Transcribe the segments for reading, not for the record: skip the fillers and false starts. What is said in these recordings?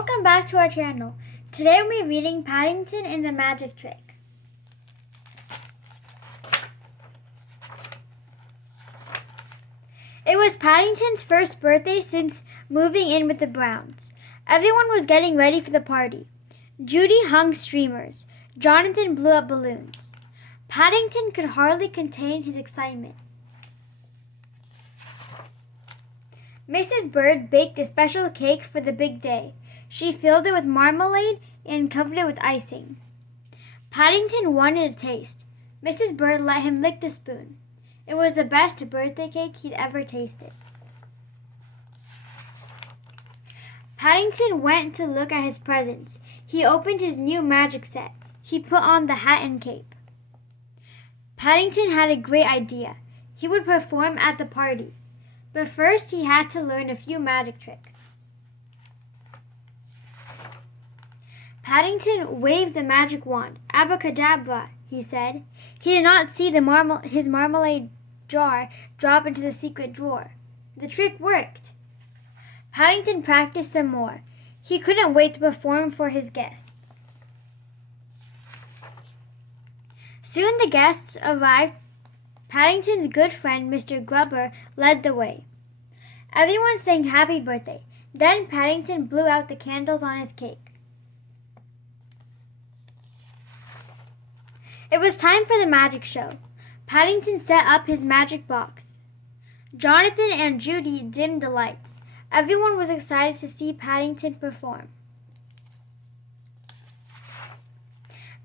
Welcome back to our channel. Today we're reading Paddington and the Magic Trick. It was Paddington's first birthday since moving in with the Browns. Everyone was getting ready for the party. Judy hung streamers. Jonathan blew up balloons. Paddington could hardly contain his excitement. Mrs. Bird baked a special cake for the big day. She filled it with marmalade and covered it with icing. Paddington wanted a taste. Mrs. Bird let him lick the spoon. It was the best birthday cake he'd ever tasted. Paddington went to look at his presents. He opened his new magic set. He put on the hat and cape. Paddington had a great idea. He would perform at the party. But first he had to learn a few magic tricks. Paddington waved the magic wand. Abracadabra, he said. He did not see his marmalade jar drop into the secret drawer. The trick worked. Paddington practiced some more. He couldn't wait to perform for his guests. Soon the guests arrived. Paddington's good friend, Mr. Grubber, led the way. Everyone sang happy birthday. Then Paddington blew out the candles on his cake. It was time for the magic show. Paddington set up his magic box. Jonathan and Judy dimmed the lights. Everyone was excited to see Paddington perform.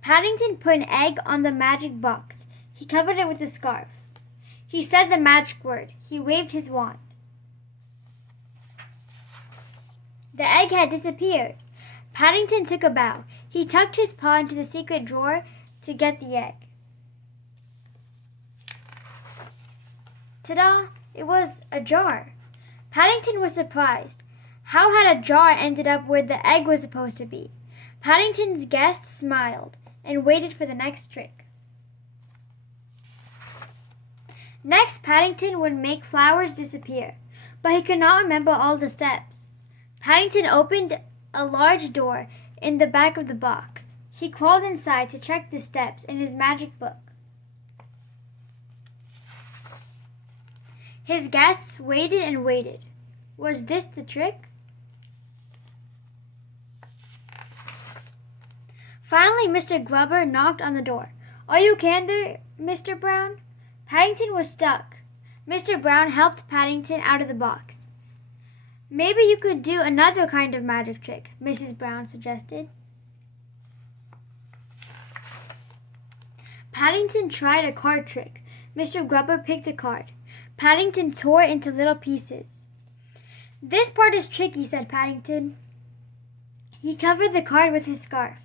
Paddington put an egg on the magic box. He covered it with a scarf. He said the magic word. He waved his wand. The egg had disappeared. Paddington took a bow. He tucked his paw into the secret drawer to get the egg. Ta-da! It was a jar. Paddington was surprised. How had a jar ended up where the egg was supposed to be? Paddington's guests smiled and waited for the next trick. Next, Paddington would make flowers disappear, but he could not remember all the steps. Paddington opened a large door in the back of the box. He crawled inside to check the steps in his magic book. His guests waited and waited. Was this the trick? Finally, Mr. Grubber knocked on the door. Are you there, Mr. Brown? Paddington was stuck. Mr. Brown helped Paddington out of the box. Maybe you could do another kind of magic trick, Mrs. Brown suggested. Paddington tried a card trick. Mr. Grubber picked a card. Paddington tore it into little pieces. This part is tricky, said Paddington. He covered the card with his scarf.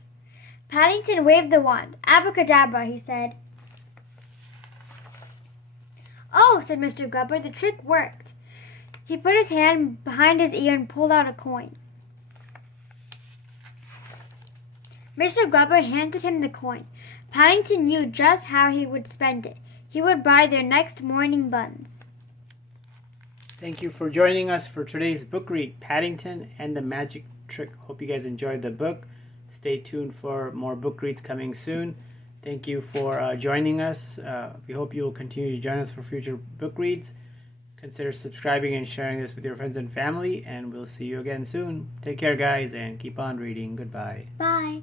Paddington waved the wand. Abracadabra, he said. Oh, said Mr. Grubber, the trick worked. He put his hand behind his ear and pulled out a coin. Mr. Grubber handed him the coin. Paddington knew just how he would spend it. He would buy their next morning buns. Thank you for joining us for today's book read, Paddington and the Magic Trick. Hope you guys enjoyed the book. Stay tuned for more book reads coming soon. Thank you for joining us. We hope you will continue to join us for future book reads. Consider subscribing and sharing this with your friends and family, and we'll see you again soon. Take care, guys, and keep on reading. Goodbye. Bye.